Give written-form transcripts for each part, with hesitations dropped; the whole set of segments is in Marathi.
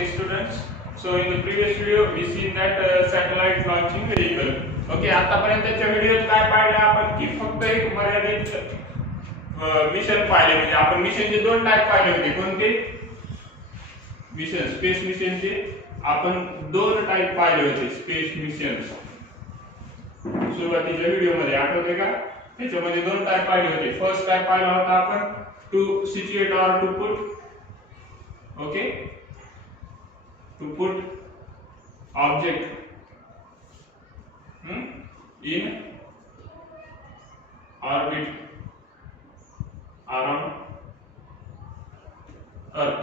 Okay, students. So in the previous video, we seen that satellite launching vehicle. Okay, आतापर्यंतच्या व्हिडिओत काय पाहिलं आपण की फक्त एक मर्यादित मिशन पाहिले, म्हणजे आपण मिशनचे दोन टाइप पाहिले होते. कोणते मिशन? स्पेस मिशनचे आपण दोन टाइप पाहिले होते. स्पेस मिशन्स सुरुवातीच्या व्हिडिओ मध्ये आठवते का? त्याच्यामध्ये दोन टाइप पाहिले होते. फर्स्ट टाइप पाहिला होता आपण to situate or to put, okay, to put object in orbit around earth.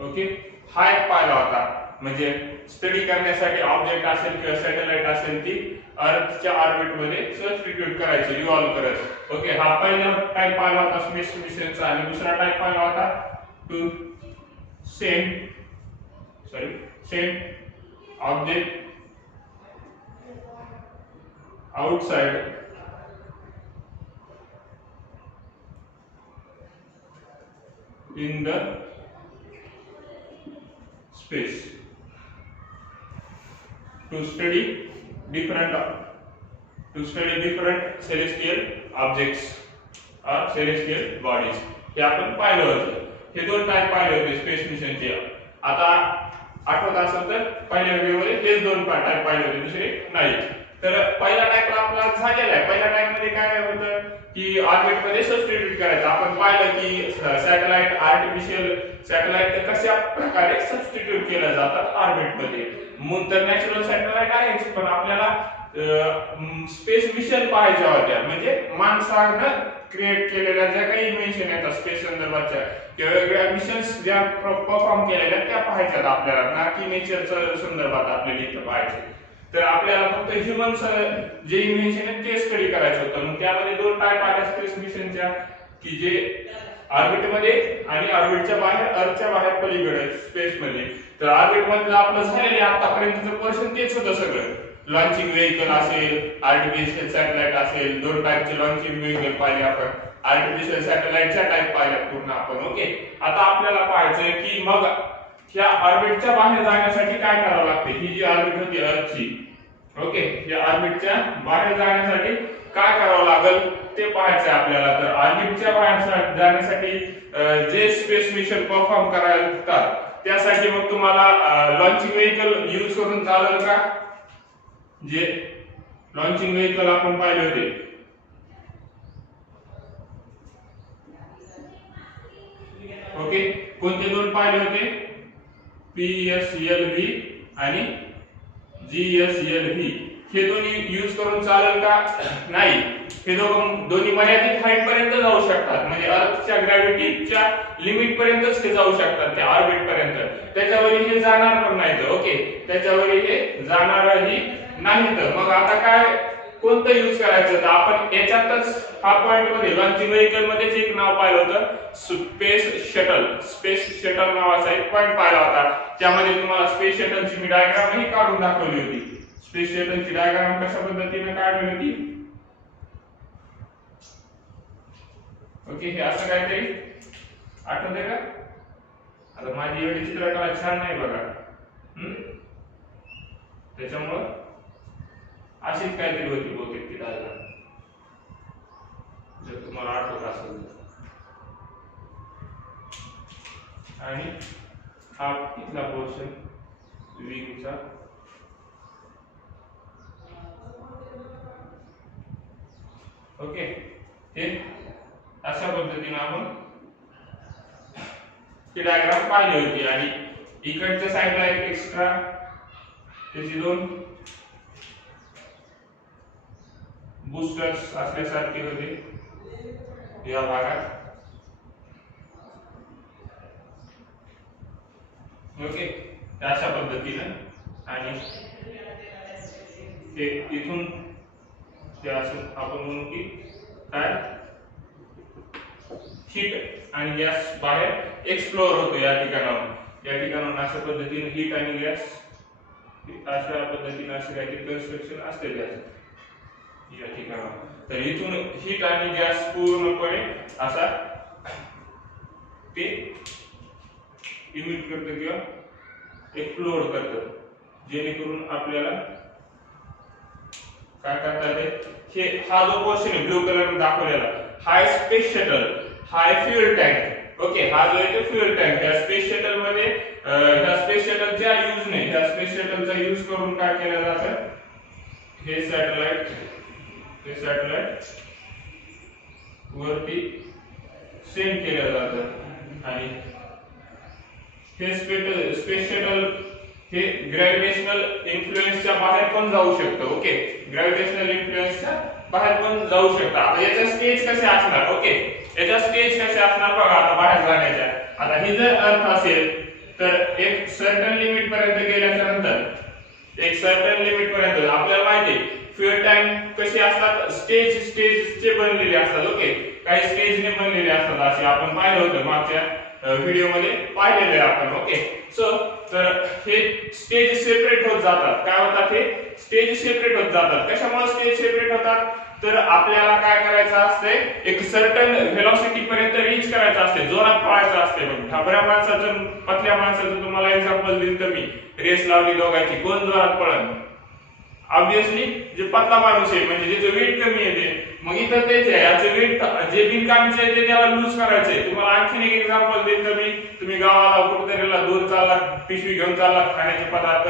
Okay, हा एक पाहिला होता. म्हणजे स्टडी करण्यासाठी ऑब्जेक्ट असेल किंवा सॅटेलाइट असेल ती अर्थच्या ऑर्बिट मध्ये सबस्टिट्यूट करायचं, रिव्हॉल्व करायचं. ओके, हा पहिला टाइप पाहिला होता स्पेस मिशनचा. आणि दुसरा टाइप पाहिला होता to send object outside in the space to study different celestial objects or celestial bodies. हे आपण पाहिलं होतं. हे दोन टाइप पाहिले होते स्पेस मिशनचे. आता आठवत असेल तर पहिल्या व्हिडिओमध्ये हेच दोन टाइप पाहिले होते, दुसरे नाही. तर पहिला टाइप आपला झालेला आहे. पहिल्या टाइप मध्ये काय होतं की ऑर्बिट मध्ये सबस्टिट्यूट करायचं. आपण पाहिलं की सॅटेलाइट, आर्टिफिशियल सॅटेलाइट कशा प्रकारे सबस्टिट्यूट केल्या जातात ऑर्बिट मध्ये. मून तर नॅचरल सॅटेलाइट आहेच, पण आपल्याला स्पेस मिशन पाहायच्या होत्या. म्हणजे माणसानं क्रिएट केलेल्या ज्या काही इन्व्हेन्शन आहेत स्पेस संदर्भाच्या किंवा वेगवेगळ्या मिशन्स ज्या परफॉर्म केलेल्या त्या पाहायच्यात आपल्याला, ना की नेचरच्या संदर्भात आपल्याला इथं पाहायचे. तर आपल्याला फक्त ह्युमन्स जे इन्व्हेन्शन आहेत ते स्टडी करायचं होतं. मग त्यामध्ये दोन टाइप आल्या स्पेस मिशनच्या, की जे ऑर्बिट मध्ये आणि ऑर्बिटच्या बाहेर, अर्थच्या बाहेर पलीकडे स्पेस मध्ये. तर ऑर्बिट मध्ये आपलं झालेलं आतापर्यंतचं पोर्शन तेच होतं सगळं. लॉन्चिंग व्हेइकल असेल, आर्टिफिशियल सॅटेलाइट असेल, दोन टाइपचे लॉन्चिंग व्हेइकल पाहिले आपण. आर्टिफिशियल सॅटेलाइटच्या टाइप पाहिल्या पूर्ण आपण. ओके, आता आपल्याला पाहायचंय की मग ह्या ऑर्बिटच्या बाहेर जाण्यासाठी काय करावं लागते. ही जी ऑर्बिट होती अर्थची, ओके, या ऑर्बिटच्या बाहेर जाण्यासाठी काय करावं लागेल ते पाहायचंय आपल्याला. तर ऑर्बिटच्या बाहेर जाण्यासाठी जे स्पेस मिशन परफॉर्म करतात त्यासाठी मग तुम्हाला लॉन्चिंग व्हेइकल यूज करून चालेल का? जे लॉन्चिंग व्हेइकल आपण पाहिले होते, ओके, कोणते दोन पाहिले होते? PSLV आणि GSLV. हे दोन्ही यूज करून चालेल का? नाही. हे दोन्ही मर्यादित हाईट पर्यंत जाऊ शकतात. म्हणजे अर्थच्या ग्रॅव्हिटीच्या लिमिट पर्यंतच हे जाऊ शकतात, त्या ऑर्बिट पर्यंत. त्याच्यावर हे जाणार पण नाहीत. ओके, त्याच्यावर हे जाणारही नाही. तर मग आता काय, कोणतं यूज करायचं? तर आपण याच्यातच हा पॉइंट मध्ये लॉन्चिंग व्हेइकल मध्येच एक नाव पाहिलं होतं, स्पेस शटल. स्पेस शटल नावाचा एक पॉइंट पाहिला होता. त्यामध्ये तुम्हाला स्पेस शटलची मी डायग्राम ही काढून दाखवली होती. स्पेस शटलची डायग्राम कशा पद्धतीने काढली होती? ओके, हे असं काहीतरी आठवते का? आता माझी एवढी चित्रकला छान नाही बघा, त्याच्यामुळं अशीच काहीतरी होती बहुतेक ती डायग्राम, जर तुम्हाला आठवत असेल. आणि हा इथला पोर्शन विंगचा. ओके, हे अशा पद्धतीने आपण ही डायग्राम पाहिली होती. आणि इकडच्या साईडला एक एक्स्ट्रा त्याची दोन बूस्टर्स असल्यासारखे होते या भागात. ओके, अशा पद्धतीने. आणि ते इथून ते असं आपण म्हणू की काय, हीट आणि गॅस बाहेर एक्सप्लोर होतो या ठिकाणाहून. या ठिकाणाहून अशा पद्धतीने हीट आणि गॅस अशा पद्धतीने असे काहीतरी कन्स्ट्रक्शन असते त्याचं या ठिकाणावर. तर इथून हीट आणि गॅस पूर्णपणे असा ते इमिट करतं किंवा एक फ्लोड करतं, जेणेकरून आपल्याला काय करता येते, हे हा जो पोर्शन आहे ब्लू कलर दाखवलेला, हा स्पेस शटल, हा फ्युएल टँक. ओके, हा जो आहे तो फ्युएल टँक. या स्पेस शटल मध्ये ह्या स्पेस शटलच्या यूज ने, ह्या स्पेस शटलचा यूज करून काय केलं जातं, हे सॅटेलाइट वरती सेंड केलं जातं. आणि हे स्पेस शटल हे ग्रॅव्हिटेशनल इन्फ्लुएन्सच्या बाहेर पण जाऊ शकतं. ओके, ग्रॅव्हिटेशनल इन्फ्लुएन्सच्या बाहेर पण जाऊ शकतं. आता याचा स्टेज कसे असणार, ओके, याचा स्टेज कसे असणार बघा. आता बाहेर जाण्याच्या, आता ही जर अर्थ असेल तर एक सर्टन लिमिट पर्यंत गेल्याच्या नंतर, एक सर्टन लिमिट पर्यंत आपल्याला माहिती आहे फ्युएल टँक कसे असतात, स्टेजचे बनलेले असतात. ओके, काही स्टेजने बनलेले असतात, असे आपण पाहिलं होतं मागच्या व्हिडिओ मध्ये पाहिलेलं आहे आपण. ओके, सो तर हे स्टेज सेपरेट होत जातात. काय होतात, हे स्टेज सेपरेट होत जातात. कशामुळे स्टेज सेपरेट होतात, तर आपल्याला काय करायचं असते, एक सर्टन व्हेलॉसिटी पर्यंत रीच करायचं असते, जोरात पळायचं असते. मग ठाबऱ्या माणसाचं, पतल्या माणसाचं तुम्हाला एक्झाम्पल दिलं तर मी, रेस लावली दोघांची, कोण जोरात पळण, ऑब्विसली जे पतला माणूस आहे, म्हणजे ज्याचं वेट कमी येते. मग इथं तेच आहे, याचं वेट जे बिनकामीचे आहे ते त्याला लूज करायचंय. तुम्हाला आणखीन एक एक्झाम्पल देईल तर मी, तुम्ही गावाला कुठेतरी दूर चालला, पिशवी घेऊन चालला, खाण्याचे पदार्थ,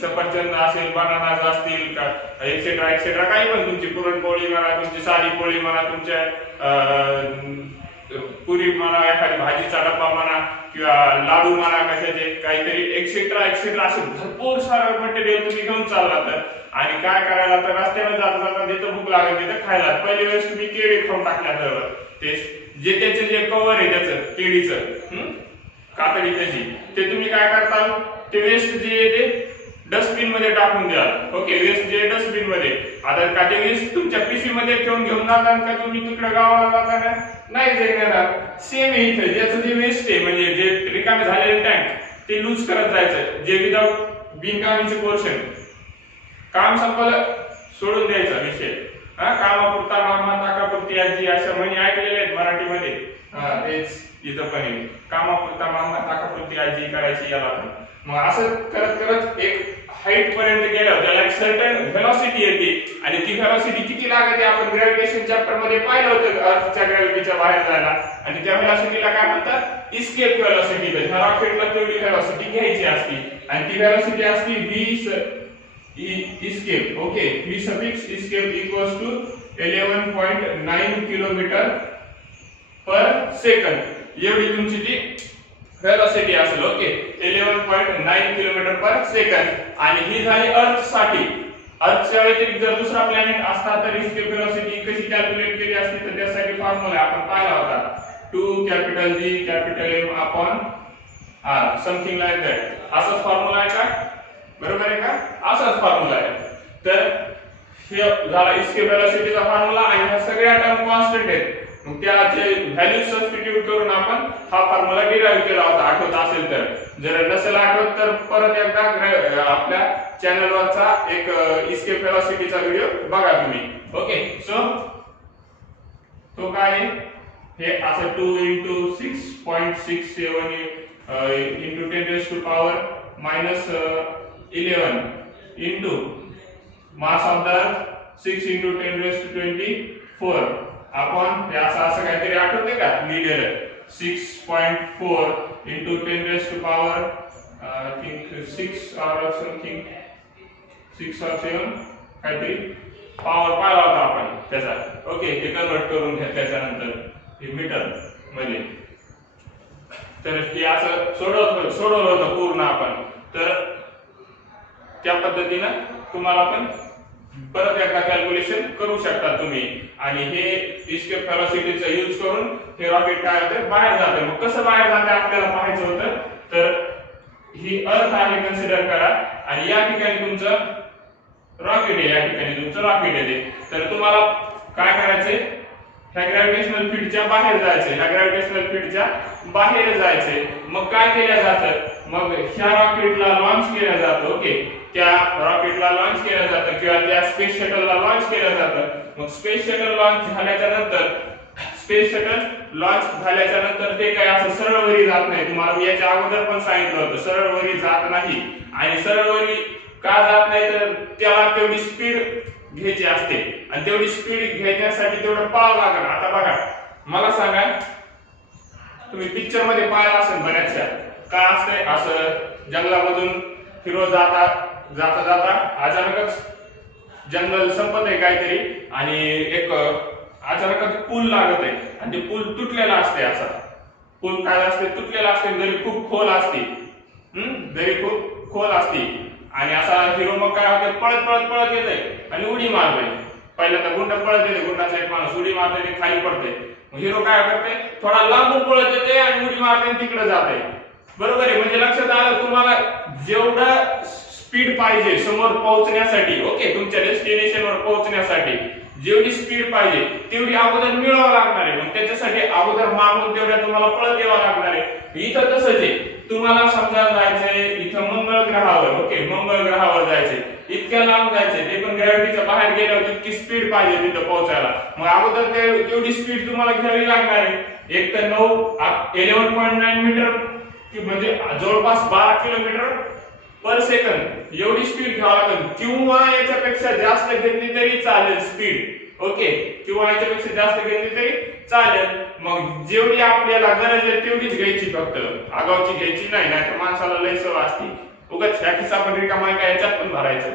सफरचंद असेल, बनानाज असतील का, एक्सेट्रा एक्सेट्रा, काही पण, तुमची पुरणपोळी म्हणा, तुमची साधी पोळी म्हणा, तुमच्या पुरी म्हणा, एखादी भाजीचा डब्बा म्हणा, किंवा लाडू म्हणा, कशाचे काहीतरी एक्सेट्रा एक्सेट्रा असे भरपूर सारं मटेरियल तुम्ही घेऊन चालला तर, आणि काय करायला तर रस्त्याने जाता जाता जिथं भूक लागेल तिथं खायला, पहिली वेळेस तुम्ही केळी खाऊन टाकल्या तर ते जे त्याचे जे कव्हर आहे त्याचं केळीचं, कातडी त्याची, ते तुम्ही काय करताल, ते वेस्ट जे आहे ते डस्टबिन मध्ये टाकून द्या. ओके, वेस्ट जे डस्टबिन मध्ये. आता का ते वेस्ट तुमच्या पिशवी मध्ये घेऊन जाता का तुम्ही तिकडे गावाला जाताना नाही जाणार. सेम आहे इथे, ज्याचं जे वेस्ट आहे, म्हणजे जे रिकामे झालेले टँक, ते लूज करत जायचं, जे विदाउट बिनकामीचे पोर्शन, काम संपलं सोडून द्यायचा विषय. कामापुरता मामा ताकापुरती आजी, अशा म्हणी ऐकलेल्या आहेत मराठीमध्ये. तेच इथं पण आहे, कामापुरता मामा ताकापुरती आजी करायची याला पण. मग असं करत करत एक हाईट पर्यंत गेल्यावर त्याला एक सर्टन व्हेलॉसिटी येते, आणि ती व्हेलॉसिटी किती लागते आपण ग्रॅव्हिटेशन चॅप्टर मध्ये पाहिलं होतं, अर्थच्या ग्रॅव्हिटीच्या बाहेर जायला. आणि त्या व्हेलॉसिटीला काय म्हणतात, इस्केप व्हेलॉसिटी. ह्या रॉकेटला तेवढी व्हेलॉसिटी घ्यायची असती, आणि ती व्हेलॉसिटी असती v escape. Okay, v suffix escape equals to 11.9 kilometre per second, एवढी तुमची ती व्हेलॉसिटी असेल. Okay, 11.9 kilometre per second. आणि ही झाली अर्थ साठी. अर्थच्या व्यतिरिक्त जर दुसरा प्लॅनेट असता तर इस्केप व्हेलॉसिटी कशी कॅल्क्युलेट केली असती, तर त्यासाठी फॉर्म्युला आपण पाहिला होता, 2G upon r, something like that. असाच फॉर्म्युला आहे का, बरोबर आहे का, असाच फॉर्म्युला आहे. तर हे झाला इस्केप व्हेलॉसिटीचा फॉर्म्युला, आणि ह्या सगळ्या टर्म कॉन्स्टंट आहेत. मग त्याचे व्हॅल्यू सबस्टिट्यूट करून आपण हा फॉर्म्युला डिराइव्ह केला होता, आठवत असेल तर. जर नसेल आठवत तर परत एकदा आपल्या चॅनलवरचा एक इस्केप व्हेलॉसिटीचा व्हिडिओ बघा तुम्ही. ओके, सो तो काय आहे, हे असं 2 × 6.67 × 10⁻⁻11 into mass of the earth 6 × 10⁻24 upon, हे असं काहीतरी आठवते का लिहिलेलं, 6.4 × 10⁻, I think 6 or something, 6 or 7 काहीतरी पॉवर पाहिला होता आपण त्याचा. ओके, ते कन्वर्ट करून घ्या त्याच्यानंतर हे मीटर मध्ये. तर हे असं सोडवलं होतं पूर्ण आपण. तर त्या पद्धतीनं तुम्हाला पण परत एकदा कॅल्क्युलेशन करू शकता तुम्ही. आणि हे इस्केप व्हेलॉसिटीचा यूज करून हे रॉकेट काय होतं, बाहेर जाते. मग कसं बाहेर जाते आपल्याला पाहायचं होतं, तर ही अर्थ आहे कन्सिडर करा, आणि या ठिकाणी तुमचं रॉकेट आहे, या ठिकाणी तुमचं रॉकेट आहे. तर तुम्हाला काय करायचंय, ह्या ग्रॅव्हिटेशनल फील्डच्या बाहेर जायचंय, ह्या ग्रॅव्हिटेशनल फील्डच्या बाहेर जायचंय. मग काय केलं जातं, मग ह्या रॉकेटला लॉन्च केलं जातं. ओके, त्या रॉकेटला लॉन्च केलं जातं, किंवा त्या स्पेस शटलला लॉन्च केलं जातं. मग स्पेस शटल लॉन्च झाल्याच्या नंतर स्पेस शटल लॉन्च झाल्याच्या नंतर ते काय असं सरळ वरी जात नाही. तुम्हाला मी याच्या अगोदर पण सांगितलं होतं सरळ वरी जात नाही. आणि सरळ वरी का जात नाही तर त्याला तेवढी स्पीड घ्यायची असते आणि तेवढी स्पीड घेण्यासाठी तेवढं पळावं लागेल. आता बघा मला सांगा, तुम्ही पिक्चर मध्ये पाहिलं असेल बऱ्याचशा काय असतंय, असं जंगलामधून हिरो जाता जाता जाता अचानकच जंगल संपत आहे काहीतरी आणि एक अचानकच पूल लागत आहे आणि ते पूल तुटलेला असते. असा पूल काय असते, तुटलेला असते, दरी खूप खोल असते. दरी खूप खोल असते आणि असा हिरो मग काय होते, पळत पळत पळत येते आणि उडी मारते. पहिल्यांदा गुंड पळत येते, गुंडाचा एक माणूस उडी मारते, ते खाली पडते. मग हिरो काय करते, थोडा लांबून पळत येते आणि उडी मारते आणि तिकडे जाते. बरोबर आहे. म्हणजे लक्षात आलं तुम्हाला जेवढं स्पीड पाहिजे समोर पोहोचण्यासाठी, ओके, तुमच्या डेस्टिनेशनवर पोहोचण्यासाठी जेवढी स्पीड पाहिजे तेवढी अगोदर मिळवावं लागणार आहे. मग त्याच्यासाठी अगोदर मागून तेवढ्या तुम्हाला पळत यावं लागणार आहे. इथं तसंच आहे. तुम्हाला समजा जायचंय इथं मंगळ ग्रहावर, ओके, मंगळ ग्रहावर जायचंय, इतक्या लांब जायचंय, ते पण ग्रॅव्हिटीच्या बाहेर गेल्यावर तितकी स्पीड पाहिजे तिथं पोहोचायला. मग अगोदर तेवढी स्पीड तुम्हाला घ्यावी लागणार आहे. एक तर 11.9 मीटर म्हणजे जवळपास 12 किलोमीटर पर सेकंद एवढी स्पीड घ्यावी लागेल. किंवा याच्यापेक्षा जास्त घेतली तरी चालेल स्पीड, ओके, किंवा याच्यापेक्षा जास्त घेतली तरी चालेल. मग जेवढी आपल्याला गरज आहे तेवढीच घ्यायची, फक्त आगाऊची घ्यायची नाही. नाहीतर माणसाला लय सवय असते उगाच ह्या खिस्सा पण रिकामा काय याच्यात पण भरायचं.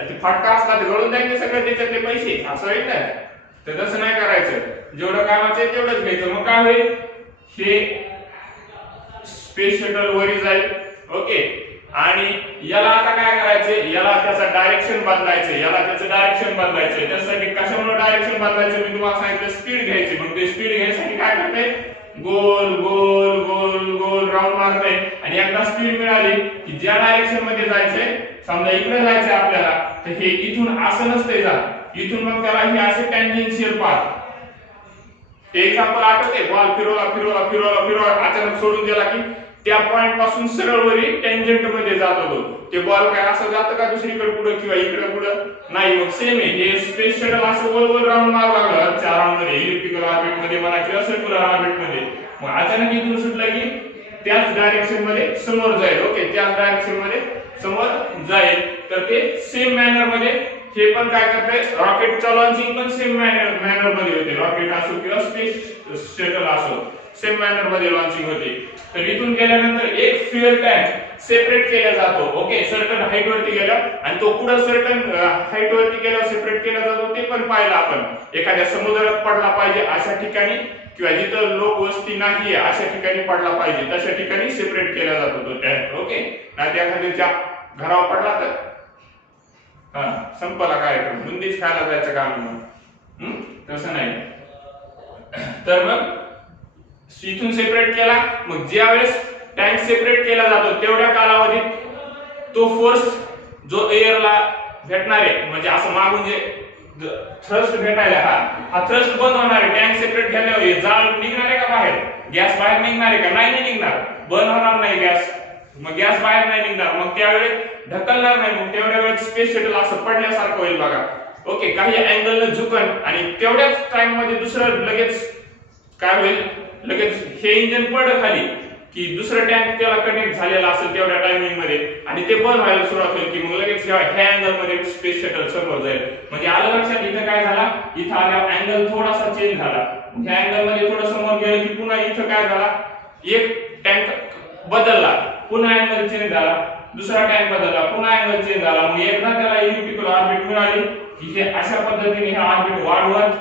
ते फाटका असला तर गळून जायचे सगळे त्याच्यातले पैसे, असं होईल ना. तर तसं नाही करायचं, जेवढं कामाचं आहे तेवढंच घ्यायचं. मग काय होईल, हे स्पेस शटल वरी जाईल, ओके. आणि याला आता काय करायचे, याला त्याचा डायरेक्शन बदलायचे, याला त्याचं डायरेक्शन बदलायचे. त्यासाठी कशामुळे डायरेक्शन बदलायचं मी तुम्हाला सांगितलं, स्पीड घ्यायची. मग ते स्पीड घ्यायसाठी काय करते, गोल गोल गोल गोल राऊंड मारते. आणि एकदा स्पीड मिळाली की ज्या डायरेक्शन मध्ये जायचंय, समजा इकडे जायचंय आपल्याला, तर हे इथून असं नसते जात, इथून मग त्याला हे असे टँजेन्शियल पाथ. एक्झाम्पल आठवते, बॉल फिरवला फिरवला फिरवला फिरवला अचानक सोडून दिला की त्या पॉइंट पासून सरळ वरी टेंजंट मध्ये जात होतो. ते बॉल काय असं जातं का दुसरीकडे पुढे किंवा इकडे पुढे, नाही. मग सेम आहे, हे स्पेस शटल असं गोल गोल राऊंड मारू लागलं 4 राऊंड मध्ये, इलिप्टिकल ऑर्बिट मध्ये म्हणा किंवा सर्क्युलर ऑर्बिट मध्ये. मग अचानक इथून सुटलं की त्याच डायरेक्शन मध्ये समोर जाईल, ओके, त्याच डायरेक्शन मध्ये समोर जाईल. तर ते सेम मॅनर मध्ये हे पण काय करते, रॉकेटचं लॉन्चिंग पण सेम मॅनर मध्ये होते. रॉकेट असो किंवा स्पेस शटल असो, सेम मॅनर मध्ये लॉन्चिंग होते. तर इथून गेल्यानंतर एक फ्युएल टँक सेपरेट केला जातो, ओके, सर्टन हाईट वरती गेला आणि तो पुढे सर्टन हाईट वरती गेला सेपरेट केला जातो. ते पण पाहिलं आपण. एखाद्या समुद्रात पडला पाहिजे अशा ठिकाणी किंवा जिथं लोक वस्ती नाहीये अशा ठिकाणी पडला पाहिजे तशा ठिकाणी सेपरेट केला जातो तो टँक, ओके. नाही एखाद्याच्या घरावर पडला तर संपला कार्यक्रम, बुंदीच खायला जायचं काम. तसं नाही. तर मग इथून सेपरेट केला. मग ज्या वेळेस टँक सेपरेट केला जातो तेवढ्या कालावधीत तो फोर्स जो एअरला भेटणार आहे, म्हणजे असं मागून जे थ्रस्ट भेटायला, हा थ्रस्ट बंद होणार आहे. टँक सेपरेट केल्यावर जाळ निघणार आहे का बाहेर, गॅस बाहेर निघणार आहे का, नाही निघणार, बंद होणार नाही गॅस. मग गॅस बाहेर नाही निघणार, मग त्यावेळेस ढकलणार नाही. मग तेवढ्या वेळेस स्पेस शटल असं पडल्यासारखं होईल बघा, ओके. काही अँगल झुकन आणि तेवढ्याच टाइम मध्ये दुसरं लगेच काय होईल, लगेच हे इंजिन पडलं खाली की दुसरं टँक त्याला कनेक्ट झालेला असेल तेवढ्या टायमिंग मध्ये आणि ते बंद व्हायला सुरुवात होईल की मग लगेच ह्या अँगल मध्ये स्पेस शटल समोर जाईल. म्हणजे आलं लक्षात, इथं काय झाला, इथं आल्यावर अँगल थोडासा चेंज झाला. ह्या अँगल मध्ये थोडं समोर गेलं की पुन्हा इथं काय झाला, एक टँक बदलला, पुन्हा अँगल चेंज झाला, दुसरा टँक बदलला, पुन्हा अँगल चेंज झाला. मग एकदा त्याला इलिप्टिकल ऑर्बिट मिळाली की हे अशा पद्धतीने हे ऑर्बिट वाढवत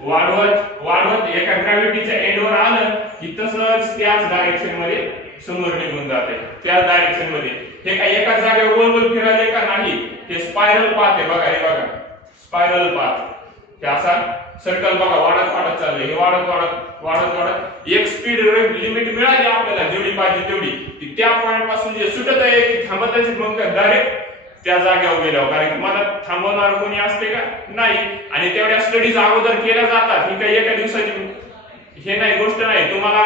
वाढवत वाढवत एका ग्रॅव्हिटीच्या एंडवर आलं की तसंच त्याच डायरेक्शन मध्ये समोर निघून जाते, त्याच डायरेक्शन मध्ये. हे काय एका जागेवर गोल गोल फिरायले का नाही, हे स्पायरल पाथ आहे बघा, हे बघा स्पायरल पाथ. हे असा सर्कल बघा वाढत वाढत चाललंय, हे वाढत वाढत वाढत वाढत एक स्पीड लिमिट मिळाली आपल्याला जेवढी पाहिजे तेवढी, की त्या पॉइंट पासून जे सुटत आहे की थांबत आहे मग डायरेक्ट त्या जागेवर गेल्यावर. कारण मला थांबवणार कोणी असते का, नाही. आणि तेवढ्या स्टडीज अगोदर केल्या जातात, ही काही एका दिवसाची हे नाही गोष्ट नाही. तुम्हाला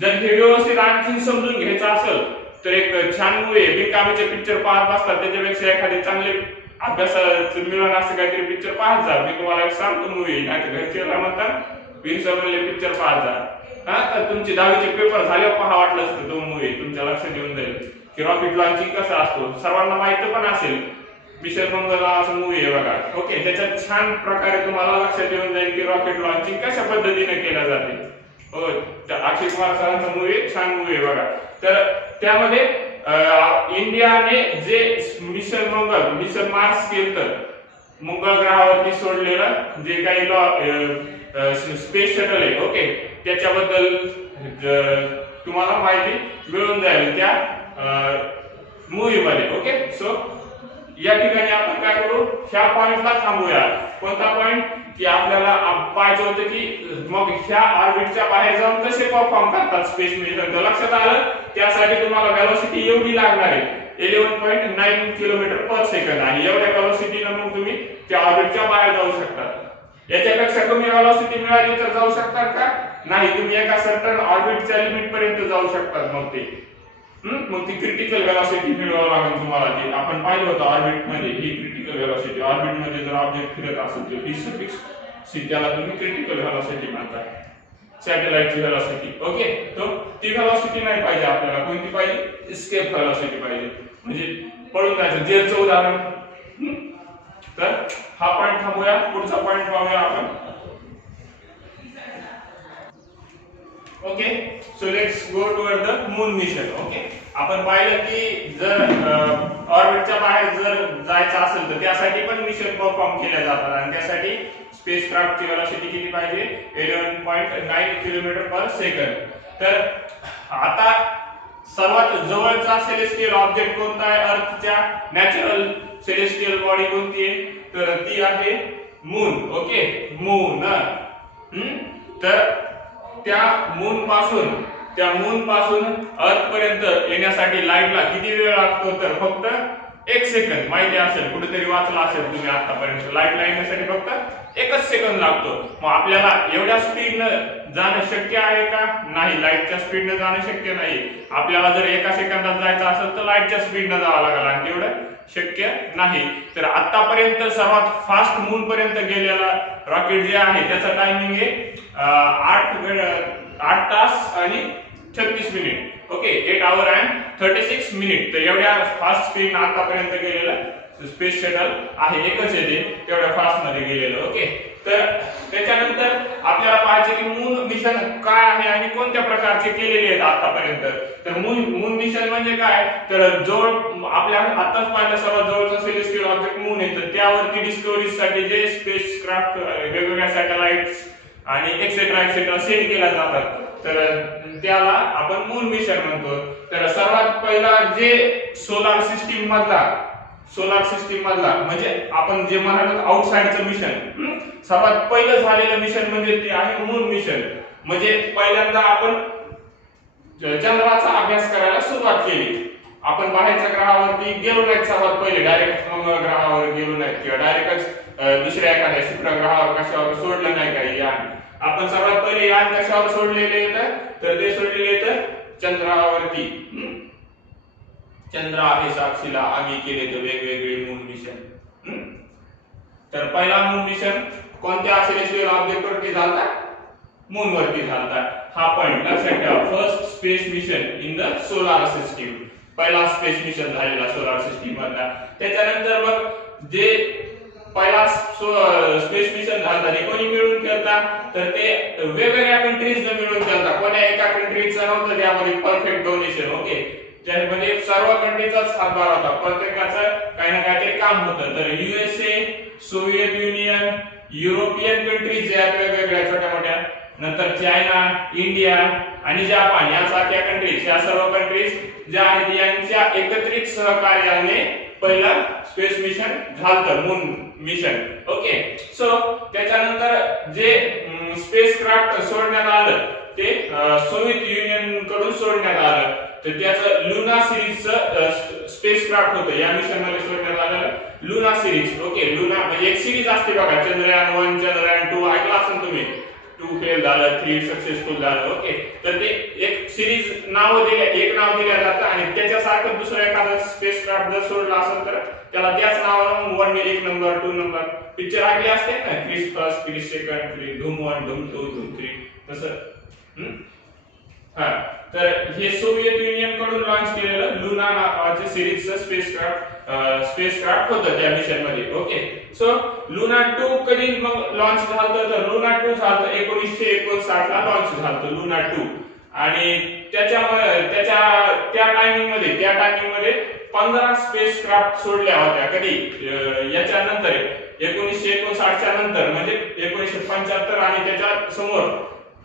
जर हे व्यवस्थित आणखी समजून घ्यायचं असेल तर एक छान मूवी आहे, बिनकामीचे पिक्चर पाहत बसतात त्याच्यापेक्षा एखादी चांगले अभ्यासाचं मिळून असं काहीतरी पिक्चर पाहत जा. मी तुम्हाला एक सांगतो मूवी, नाही तर घरचे म्हणतात विरसमले पिक्चर पाहत जा. हा तर तुमचे 10वीचे पेपर झाल्यावर पहा वाटलं असतं तो मूवी, तुमच्या लक्षात येऊन जाईल की रॉकेट लॉन्चिंग कसं असतो. सर्वांना माहिती पण असेल मिशन मंगल असा मूवी आहे बघा. ओके, त्याच्यात छान प्रकारे तुम्हाला लक्षात येऊन जाईल की रॉकेट लॉन्चिंग कशा पद्धतीने केल्या जाते. हो, अक्षय कुमार सरांचा मूवी छान मूवी आहे बघा. तर त्यामध्ये इंडियाने जे मिशन मार्स केलं, मंगळ ग्रहावरती सोडलेलं जे काही स्पेस शटल आहे, ओके, त्याच्याबद्दल तुम्हाला माहिती मिळून जाईल त्या मूवी मध्ये. ओके, सो या ठिकाणी आपण काय करू, ह्या पॉइंटला थांबूया. कोणता पॉइंट की आपल्याला पाहायचं होतं की मग ह्या ऑर्बिटच्या बाहेर जाऊन कसे परफॉर्म करतात स्पेस मिशन. तर लक्षात आलं, त्यासाठी तुम्हाला व्हेलॉसिटी एवढी लागणार आहे 11.9 किलोमीटर पर सेकंद, आणि एवढ्या व्हेलॉसिटीने मग तुम्ही त्या ऑर्बिटच्या बाहेर जाऊ शकता. याच्यापेक्षा कमी व्हेलॉसिटी मिळाली तर जाऊ शकतात का? नाही, तुम्ही एका सर्टन ऑर्बिटच्या लिमिट पर्यंत जाऊ शकतात. मग ती क्रिटिकल व्हेलॉसिटी मिळवावं लागेल तुम्हाला. ती आपण पाहिलं होतं ऑर्बिट मध्ये, ही क्रिटिकल व्हेलॉसिटी. ऑर्बिट मध्ये जर ऑब्जेक्ट फिरत असेल तर ही सफिक्स त्याला तुम्ही क्रिटिकल व्हेलॉसिटी म्हणता, सॅटेलाइटची व्हेलॉसिटी. ओके, तो ती व्हेलॉसिटी नाही पाहिजे आपल्याला. कोणती पाहिजे? एस्केप व्हेलॉसिटी पाहिजे, म्हणजे पळून जायचं, जेलचं उदाहरण. तर हा पॉइंट थांबूया, पुढचा पॉइंट पाहूया आपण. Okay, so let's go toward the moon mission. Okay, आपण पाहिलं की जर ऑर्बिटच्या बाहेर जर जायचं असेल तर त्यासाठी पण मिशन परफॉर्म केल्या जातात, आणि त्यासाठी स्पेसक्राफ्टची व्हेलॉसिटी किती पाहिजे? 11.9 किलोमीटर पर सेकंद. तर आता सर्वात जवळचा सेलेस्टियल ऑब्जेक्ट कोणता आहे अर्थच्या? नॅचरल सेलेस्टियल बॉडी कोणती आहे? तर ती आहे मून. Okay, moon. तर त्या मून पासून अर्थ पर्यंत येण्यासाठी लाईटला किती वेळ लागतो? तर फक्त 1 सेकंद. माहिती असेल, कुठेतरी वाचलं असेल तुम्ही आतापर्यंत, लाईटला येण्यासाठी फक्त 1 सेकंद लागतो. मग आपल्याला एवढ्या स्पीडनं जाणं शक्य आहे का? नाही, लाईटच्या स्पीडनं जाणं शक्य नाही. आपल्याला जर 1 सेकंदात जायचं असेल तर लाईटच्या स्पीडनं जावं लागेल, आणि तेवढं शक्य नाही. तर आतापर्यंत सर्वात फास्ट मून पर्यंत गेलेला रॉकेट जे आहे त्याचा टायमिंग आहे 8 तास आणि 36 minute. Okay, 8 hours and 36 minutes. तर एवढ्या फास्ट स्पीड आतापर्यंत गेलेलं स्पेस शटल आहे, एकच येते तेवढ्या फास्ट मध्ये गेलेलं. ओके, तर त्याच्यानंतर आपल्याला पाहायचे की मून मिशन काय आहे आणि कोणत्या प्रकारचे केलेले आहेत आतापर्यंत. तर मून मिशन म्हणजे काय? तर जवळ आपल्या आताच पाहिलं सर्वात जवळचा सेलेस्टियल ऑब्जेक्ट मून आहे, तर त्यावरती डिस्कव्हरीसाठी जे स्पेस क्राफ्ट वेगवेगळ्या सॅटेलाइट्स आणि एक्सेट्रा सेंड केल्या जातात, तर त्याला आपण मून मिशन म्हणतो. तर सर्वात पहिला जे सोलार सिस्टीम मधला म्हणजे आपण जे म्हणालो आउटसाइडचं मिशन, सर्वात पहिलं झालेलं मिशन म्हणजे ते आहे मून मिशन. म्हणजे पहिल्यांदा आपण चंद्राचा अभ्यास करायला सुरुवात केली. आपण बाहेरच्या ग्रहावरती गेलो नाही सर्वात पहिले, डायरेक्ट मंगळ ग्रहावर गेलो नाही किंवा डायरेक्टच दुसऱ्या एखाद्या शुक्र ग्रहावर कशावर सोडलं नाही काही यान. आपण सर्वात पहिले यान कशावर सोडलेले येतं? तर ते सोडलेले येतं चंद्रावरती. चंद्र आहे साक्षीला आम्ही केले तर वेगवेगळे मून मिशन. तर पहिला मून मिशन कोणत्या सेलेस्टियल ऑब्जेक्ट वरती झाला? मून वरती झाला. हा पॉइंट लक्षात ठेवा. First space mission in the solar system, पहिला स्पेस मिशन झालेला सोलार सिस्टीम मधला. त्याच्यानंतर मग जे पहिला स्पेस मिशन झाला ते कोणी मिळून केला? तर ते वेगवेगळ्या कंट्रीजने मिळून केला. कोणा एका कंट्रीचं नव्हतं त्यामध्ये परफेक्ट डोनेशन. ओके, त्यामध्ये सर्व कंट्रीचाच हातभार होता, प्रत्येकाचं काही ना काहीतरी काम होतं. तर USA, Soviet union, European countries ज्या वेगवेगळ्या छोट्या मोठ्या, नंतर चायना, इंडिया आणि जपान यासारख्या कंट्रीज, या सर्व कंट्रीज ज्या आहेत यांच्या एकत्रित सहकार्याने पहिला स्पेस मिशन झालं, मून मिशन. ओके, सो त्याच्यानंतर जे स्पेस क्राफ्ट सोडण्यात आलं ते सोव्हिएत युनियन कडून सोडण्यात आलं. तर त्याचं लुना सिरीजचं स्पेस क्राफ्ट होतं या मिशन मध्ये सोडण्यात आलेलं लुना सिरीज. ओके, लुना म्हणजे एक सिरीज असते बघा, चंद्रयान 1, चंद्रयान 2 ऐकलं असेल तुम्ही. 2 फेल झालं, 3 सक्सेसफुल झालं. ओके, तर ते एक सिरीज एक नाव दिल्या जातं आणि त्याच्यासारखं दुसरं एखादं स्पेसक्राफ्ट जर सोडला असेल तर त्याला त्याच नावानं 1 नंबर 2 नंबर पिक्चर आगले असते ना, क्रिस फर्स्ट क्रिस सेकंड धूम 1 धूम 2 धूम 3 तसं. हा, तर हे सोव्हिएत युनियन कडून लॉन्च केलेलं लुना नावाचे सिरीजचं स्पेसक्राफ्ट होतं त्या मिशन मध्ये. ओके, सो लुना 2 कधी मग लॉन्च झालं तर लुना 2 झालं 1959 ला लॉन्च झालं लुना 2. आणि त्या टायमिंग मध्ये 15 स्पेसक्राफ्ट सोडल्या होत्या. कधी याच्यानंतर 1959 च्या नंतर म्हणजे 1975 आणि त्याच्या समोर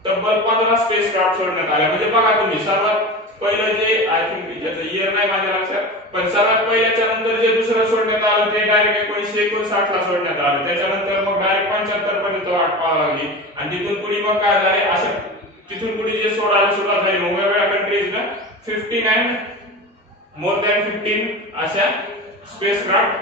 तब्बल 15 स्पेसक्राफ्ट सोडण्यात आल्या. म्हणजे बघा तुम्ही, सर्वात पहिलं जे आय थिंक याचं इयर नाही माझ्या लक्षात, पण सर्वात पहिल्याच्या नंतर जे दुसरं सोडण्यात आलं ते डायरेक्ट 1959 ला सोडण्यात आलं. त्याच्यानंतर मग डायरेक्ट 75 पर्यंत वाट पाहावी लागली. आणि तिथून पुढे मग काय झाले, असं तिथून पुढे जे सोडायला सुरुवात झाली मग वेगवेगळ्या कंट्रीजना 59 मोर दॅन 15 अशा स्पेसक्राफ्ट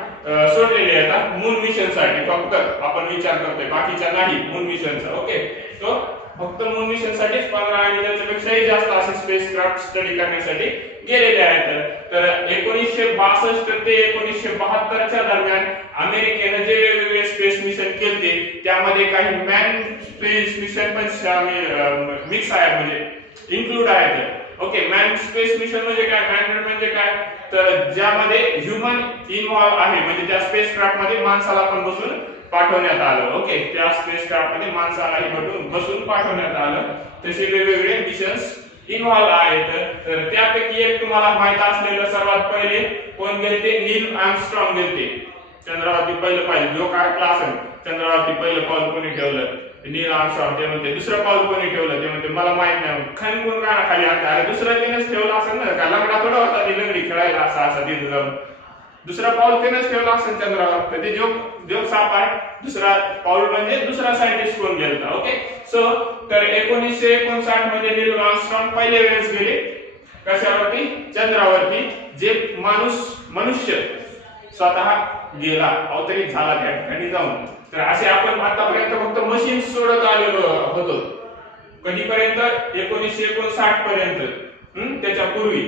सोडलेले आहेत मून मिशन साठी. फक्त आपण विचार करतोय, बाकीच्या नाही मून मिशनचा. ओके, तो फक्त मून मिशन साठीच 15 आणि त्याच्यापेक्षाही जास्त असे स्पेसक्राफ्ट स्टडी करण्यासाठी गेलेले आहेत. तर 1962 ते 1972 च्या दरम्यान अमेरिकेने जे वेगवेगळे स्पेस मिशन केले त्यामध्ये काही मॅन स्पेस मिशन पण मिक्स आहेत, म्हणजे इन्क्लूड आहेत. ओके, मॅन स्पेस मिशन म्हणजे काय, मॅन म्हणजे काय, तर ज्यामध्ये ह्युमन इन्व्हॉल्व आहे, म्हणजे त्या स्पेसक्राफ्ट मध्ये माणसाला पण बसून पाठवण्यात आलं. ओके, त्या स्पेसक्राफ्ट मध्ये माणसालाही बसून पाठवण्यात आलं. तसे वेगवेगळे मिशन्स इन्व्हॉल्व आहेत. तर त्यापैकी एक तुम्हाला माहित असलेलं सर्वात पहिले कोण गेलते, नील आर्मस्ट्रॉंग गेलते चंद्रावरती. पहिलं जो काय क्लास आहे चंद्रावरती पहिलं पाऊल कोणी ठेवलं, नील आर्मस्ट्रॉंग. ते म्हणते दुसरं पाऊल कोणी ठेवलं, ते म्हणते मला माहित नाही. खानपूर का खाली आता दुसरं तिनेच ठेवलं असेल ना, का लंगडा थोडा होता ती लंगडी खेळायला असा तिथे जाऊन. दुसरा पाऊल तिनेच ठेवला असेल चंद्रावर, तर ते जोक साप आहे. दुसरा पाऊल म्हणजे दुसरा सायंटिस्ट कोण गेलता. ओके, सो तर 1959 मध्ये नील आर्मस्ट्रॉंग पहिले वेळेस गेले कशावरती, चंद्रावरती. जे मनुष्य स्वतः गेला, अवतरित झाला त्या ठिकाणी जाऊन. तर असे आपण आतापर्यंत फक्त मशीन सोडत आलेलो होतो. कधीपर्यंत, 1959 पर्यंत. त्याच्या पूर्वी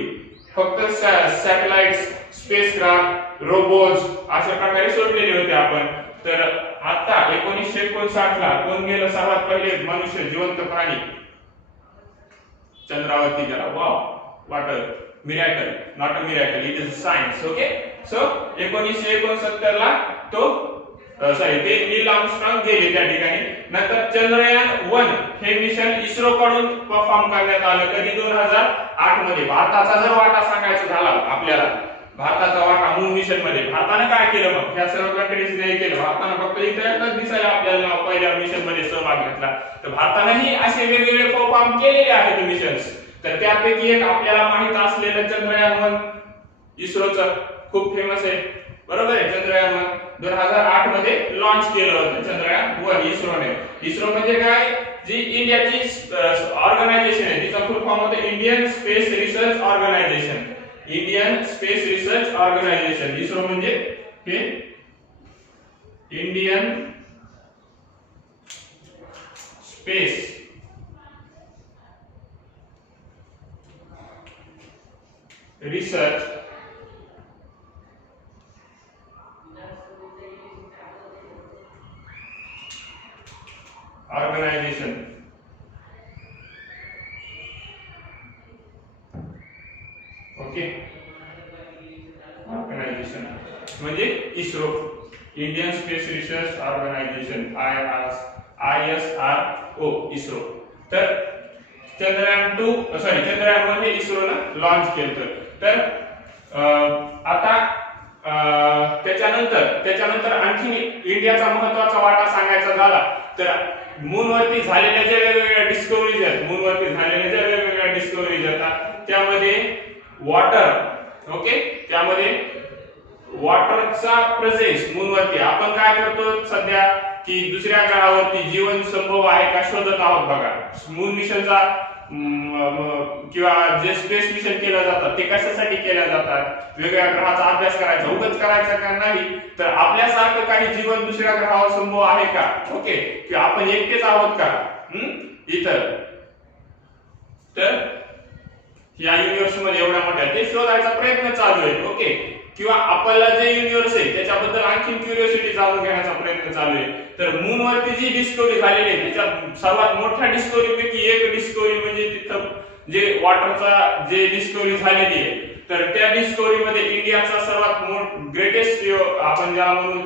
फक्त सॅटेलाइट्स, स्पेसक्राफ्ट, रोबोट्स अशा प्रकारे सोडलेले होते आपण. तर आता 1959 ला कोण गेलं सर्वात पहिले मनुष्य, जिवंत प्राणी चंद्रावरती गेला. Wow, what a miracle, not a miracle, it is science. Okay, so 1969 ला ते नील आर्मस्ट्रॉंग गेले त्या ठिकाणी. नंतर चंद्रयान 1 हे मिशन इस्रो कडून परफॉर्म करण्यात आलं. कधी 2008 मध्ये. भारताचा जर वाटा सांगायचा झाला आपल्याला, भारताचा वाटा मून मिशन मध्ये भारताने काय केलं, मग ह्या सर्व कंट्रीजने केलं. भारताने फक्त इथं दिसायला आपल्याला पहिल्या मिशन मध्ये सहभाग घेतला. तर भारतानेही असे वेगवेगळे परफॉर्म केलेले आहेत मिशन्स. तर त्यापैकी एक आपल्याला माहित असलेलं चंद्रयान 1 इस्रोचं खूप फेमस आहे, बरोबर आहे. चंद्रयान 1 2008 मध्ये लॉन्च केलं होतं चंद्रयान 1 इस्रोने. इस्रो म्हणजे काय, जी इंडियाची ऑर्गनायझेशन आहे, तिचा फुल फॉर्म होतं Indian space research organisation. Indian space research organisation, ISRO म्हणजे हे Indian space research organisation. Okay, organisation म्हणजे ISRO, Indian space research organisation, ISRO, ISRO. तर चंद्रयान 1 हे इस्रोनं लॉन्च केलं. तर आता त्याच्यानंतर आणखी इंडियाचा महत्त्वाचा वाटा सांगायचा झाला तर मूनवरती झालेल्या ज्या वेगवेगळ्या डिस्कव्हरीज आहेत, त्यामध्ये वॉटर. ओके, त्यामध्ये वॉटरचा प्रेझेन्स मूनवरती. आपण काय करतो सध्या की दुसऱ्या ग्रहावरती जीवन संभव आहे का शोधत आहोत. बघा, मून मिशनचा किंवा जे स्पेस मिशन केलं जातात ते कशासाठी केल्या जातात, वेगवेगळ्या ग्रहाचा अभ्यास करायचा, उगाच करायचा का नाही, तर आपल्यासारखं काही जीवन दुसऱ्या ग्रहावर संभव आहे का. ओके, की आपण एकटेच आहोत का इतर. तर या युनिव्हर्स मध्ये एवढ्या मोठ्या ते शोधायचा प्रयत्न चालू आहे. ओके, किंवा आपल्याला जे युनिव्हर्स आहे त्याच्याबद्दल आणखी क्युरिओसिटी जाणून घेण्याचा प्रयत्न चालू आहे. तर मून वरती जी डिस्कवरी झालेली आहे त्याच्यात सर्वात मोठ्या डिस्कवरी पैकी एक डिस्कवरी म्हणजे तिथं जे वॉटरचा जे डिस्कवरी झालेली आहे, तर त्या डिस्कवरी मध्ये इंडियाचा सर्वात ग्रेटेस्ट आपण ज्याला म्हणून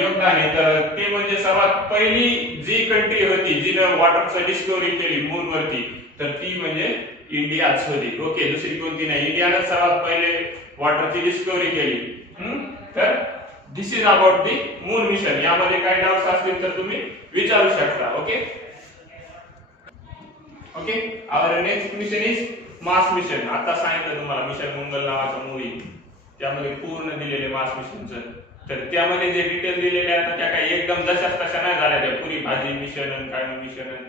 योगदान आहे, तर ते म्हणजे सर्वात पहिली जी कंट्री होती जिने वॉटरचं डिस्कवरी केली मून वरती, तर ती म्हणजे इंडियाच होती. ओके, दुसरी कोणती नाही, इंडियाने सर्वात पहिले वॉटरची डिस्कवरी केली. तर this is about the moon mission. यामध्ये काही डाउट्स असतील तर तुम्ही विचारू शकता. Okay okay, our next mission is Mars mission. आता सांगितलं तुम्हाला मिशन मंगल नावाचा मूवी, त्यामध्ये पूर्ण दिलेले मार्स मिशनचं. तर त्यामध्ये जे डिटेल दिलेले आहेत त्या काही एकदम जशाच तशा नाही झाल्या, त्या पुरी भाजी मिशन आणि काय मिशन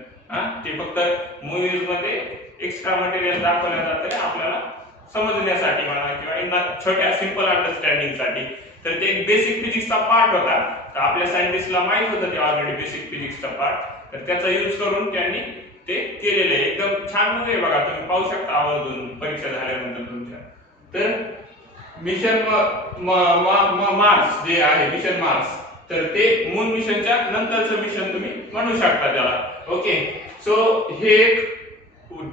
ते फक्त मूवीज मध्ये एक्स्ट्रा मटेरियल दाखवलं जातं आपल्याला समजण्यासाठी म्हणा किंवा छोट्या सिंपल अंडरस्टँडिंग साठी. तर ते एक बेसिक फिजिक्सचा पार्ट होता. तर आपल्या सायंटिस्टला माहित होतं ते ऑलरेडी बेसिक फिजिक्सचा पार्ट, तर त्याचा यूज करून त्यांनी ते केलेले. एकदम छान मूवी आहे बघा, तुम्ही पाहू शकता आवर्जून परीक्षा झाल्यानंतर तुमच्या. तर मिशन मार्स जे आहे मिशन मार्स, तर ते मून मिशनच्या नंतरचं मिशन तुम्ही म्हणू शकता त्याला. ओके, सो हे एक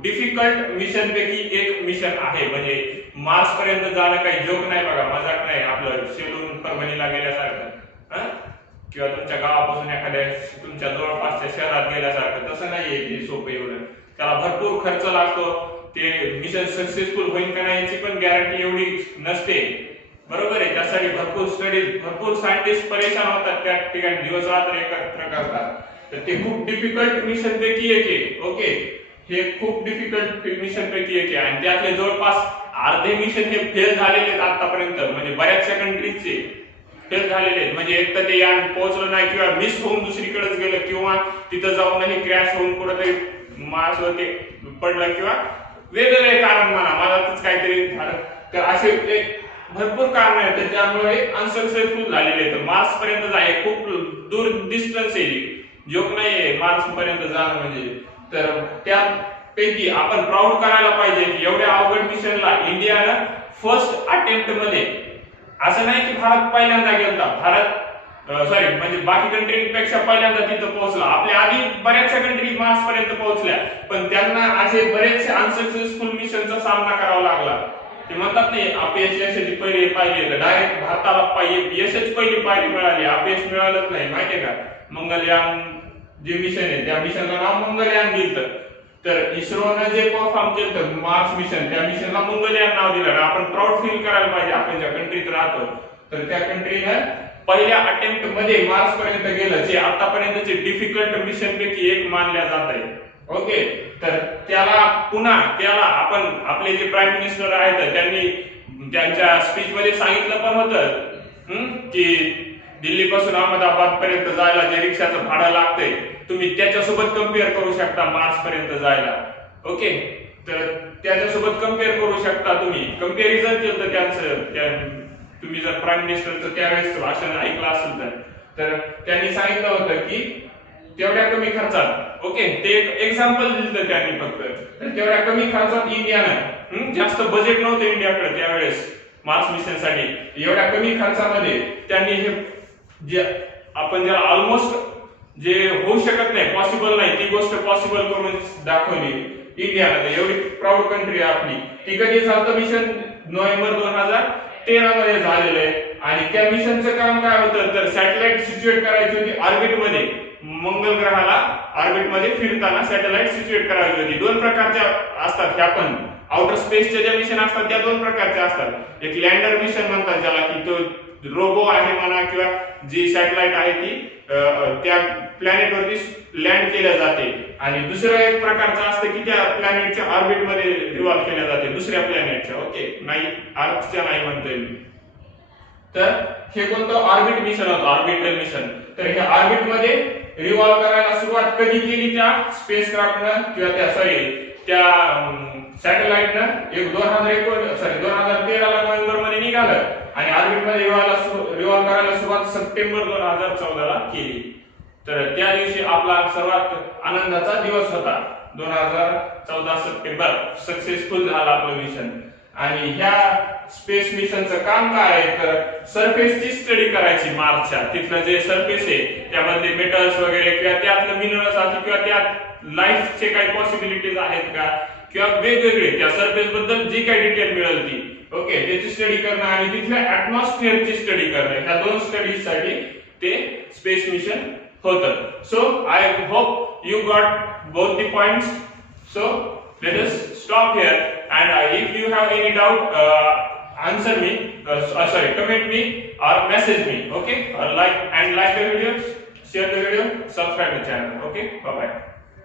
डिफिकल्ट मिशन पैकी एक मिशन आहे. म्हणजे मार्स पर्यंत जाणं काही जोक नाही बघा, मजाक नाही. आपलं शेलून परभणीला गेल्यासारखं किंवा तुमच्या गावापासून एखाद्या तुमच्या जवळपासच्या शहरात गेल्यासारखं तसं नाहीये ते सोपं एवढं. त्याला भरपूर खर्च लागतो. ते मिशन सक्सेसफुल होईल का नाही याची पण गॅरंटी एवढी नसते, बरोबर आहे. त्यासाठी भरपूर स्टडीज, भरपूर सायंटिस्ट परेशान होतात, त्या ठिकाणी दिवस रात्र एकत्र करतात. तर ते खूप डिफिकल्ट मिशन पैकी एक आहे. ओके, हे खूप डिफिकल्ट मिशन पैकी एक आहे आणि त्यातले जवळपास अर्धे मिशन हे फेल झालेले आहेत आतापर्यंत. म्हणजे बऱ्याचशा कंट्रीजचे फेल झालेले आहेत. म्हणजे एक तर ते यान पोहोचलं नाही किंवा मिस होऊन दुसरीकडेच गेलं किंवा तिथं जाऊनही क्रॅश होऊन कुठेतरी मार्सवरती पडलं किंवा वेगवेगळे कारण म्हणा, मलाच काहीतरी झालं. तर असे भरपूर कारण आहेत त्याच्यामुळे अनसक्सेसफुल झालेले आहेत. मार्स पर्यंत जाणे खूप दूर डिस्टन्स आहे, जोक नाहीये मार्स पर्यंत जाणं म्हणजे. तर त्यापैकी आपण प्राऊड करायला पाहिजे की एवढ्या अवघड मिशनला इंडियानं फर्स्ट अटेम्प्ट मध्ये, असं नाही की भारत पहिल्यांदा गेलता, म्हणजे बाकी कंट्रीपेक्षा पहिल्यांदा तिथं पोहोचला. आपल्या आधी बऱ्याचशा कंट्री मार्स पर्यंत पोहोचल्या, पण त्यांना असे बरेचसे अनसक्सेसफुल मिशनचा सामना करावा लागला. ते म्हणतात नाही अपयश यशाची पहिली पायरी, डायरेक्ट भारताला यशच पहिली पायरी मिळाली, अपयश मिळालंच नाही. माहितीये का, मंगलयान जे मिशन आहे त्या मिशनला नाव मंगलयान दिलं. तर इस्रोनं जे परफॉर्म केलं मार्स मिशन, त्या मिशनला मंगलयान नाव दिलं. आपण प्राऊड फील करायला पाहिजे आपण ज्या कंट्रीत राहतो. तर त्या कंट्रीनं पहिल्या अटेम्प्ट मध्ये मार्स पर्यंत गेलं, जे आतापर्यंतचे डिफिकल्ट मिशन पैकी एक मानल्या जात आहे. ओके, तर त्याला आपण आपले जे प्राईम मिनिस्टर आहेत त्यांनी त्यांच्या स्पीच मध्ये सांगितलं पण होतं की दिल्लीपासून अहमदाबाद पर्यंत जायला जे रिक्षाचं भाडं लागतंय तुम्ही त्याच्यासोबत कम्पेअर करू शकता मार्स पर्यंत जायला. ओके, तर त्याच्यासोबत कम्पेअर करू शकता तुम्ही. कम्पॅरिझन केलं त्यांचं, तुम्ही जर प्राईम मिनिस्टरचं त्यावेळेस भाषण ऐकलं असेल तर त्यांनी सांगितलं होतं की तेवढ्या कमी खर्चात, ओके, ते एक एक्झाम्पल दिलं त्यांनी फक्त. तर तेवढ्या कमी खर्चात इंडियानं, जास्त बजेट नव्हतं इंडियाकडे त्यावेळेस मार्स मिशनसाठी, एवढ्या कमी खर्चामध्ये त्यांनी हे जे आपण ज्याला ऑलमोस्ट जे होऊ शकत नाही, पॉसिबल नाही, ती गोष्ट पॉसिबल करून दाखवली इंडियाने. एवढी प्राऊड कंट्री आहे आपली. ती कधी झालं मिशन नोव्हेंबर 2013 मध्ये झालेलं आहे. आणि त्या मिशनचं काम काय होतं तर सॅटेलाइट सिच्युएट करायची होती ऑर्बिट मध्ये. मंगल ग्रहाला ऑर्बिट मध्ये फिरताना सॅटेलाइट सिच्युएट करायची होती. दोन प्रकारच्या असतात ह्या पण आउटर स्पेसचे जे मिशन असतात त्या दोन प्रकारचे असतात. एक लँडर मिशन म्हणतात ज्याला की तो रोबो आहे म्हणा किंवा जी सॅटेलाइट आहे ती त्या प्लॅनेट वरती लँड केल्या जाते. आणि दुसरं एक प्रकारचं असतं की त्या प्लॅनेटच्या ऑर्बिट मध्ये रिव्हॉल्व केल्या जाते, दुसऱ्या प्लॅनेटच्या. ओके, नाही अर्थच्या नाही म्हणतोय मी. तर हे कोणतं ऑर्बिट मिशन होतं, ऑर्बिटल मिशन. तर हे ऑर्बिट मध्ये रिव्हॉल्व करायला सुरुवात कधी केली त्या स्पेसक्राफ्टनं किंवा त्या सॅटेलाइटनं 2013 ला नोव्हेंबर मध्ये निघालं आणि ऑर्बिट मध्ये रिव्हॉल्व करायला सुरुवात सप्टेंबर 2014 ला केली. तर त्या दिवशी आपला सर्वात आनंदाचा दिवस होता. 2014 सप्टेंबर सक्सेसफुल झाला आपलं मिशन. आणि ह्या स्पेस मिशनचं काम काय आहे तर सरफेसची स्टडी करायची मार्सच्या. तिथलं जे सरफेस आहे त्यामधले मेटल्स वगैरे किंवा त्यातलं मिनरल्स असतील किंवा त्यात लाईफचे काही पॉसिबिलिटीज आहेत का किंवा वेगवेगळे त्या सरफेस बद्दल जी काही डिटेल मिळेल ती ओके त्याची स्टडी करणं आणि तिथल्या ऍटमॉस्फिअरची स्टडी करणं, ह्या दोन स्टडीज साठी ते स्पेस मिशन होतं. So I hope you got both the points. So let us stop here, and if you have any doubt, answer me, sorry, comment me or message me, okay, or like the video, share the video, subscribe the channel, okay, bye bye.